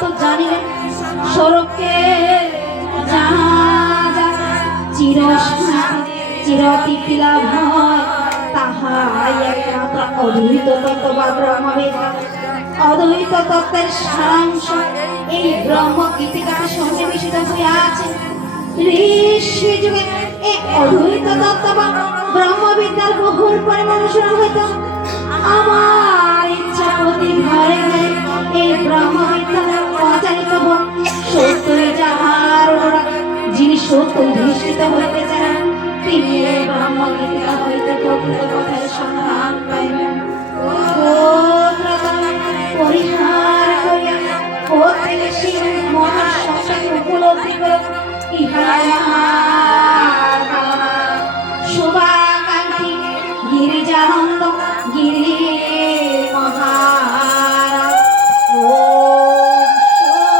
তত্ত্ব জানিলে স্বরূপকে চিরতৃপ্তি লাভ হয়, তাহাই একমাত্র অদ্বৈত তত্ত্ব বা ব্রহ্মবিদ্যা। অদ্বৈত তত্ত্বের সারাংশ এই ব্রহ্ম গীতিকার সন্নিবেশিত হয়ে আছে। ঋষি যুগে এই অদ্বৈত তত্ত্ব বা ব্রহ্মবিদ্যার বহুর পরে অনুসরণ হইত। আমার ইচ্ছা প্রতি ঘরে ঘরে এই ব্রহ্মবিদ্যা প্রচারিত হোক। সত্যই যাহার যিনি সত্য অধিষ্ঠিত হইতে চান, তিনি এই ব্রহ্মবিদ্যা হইতে প্রকৃত কথার সন্ধান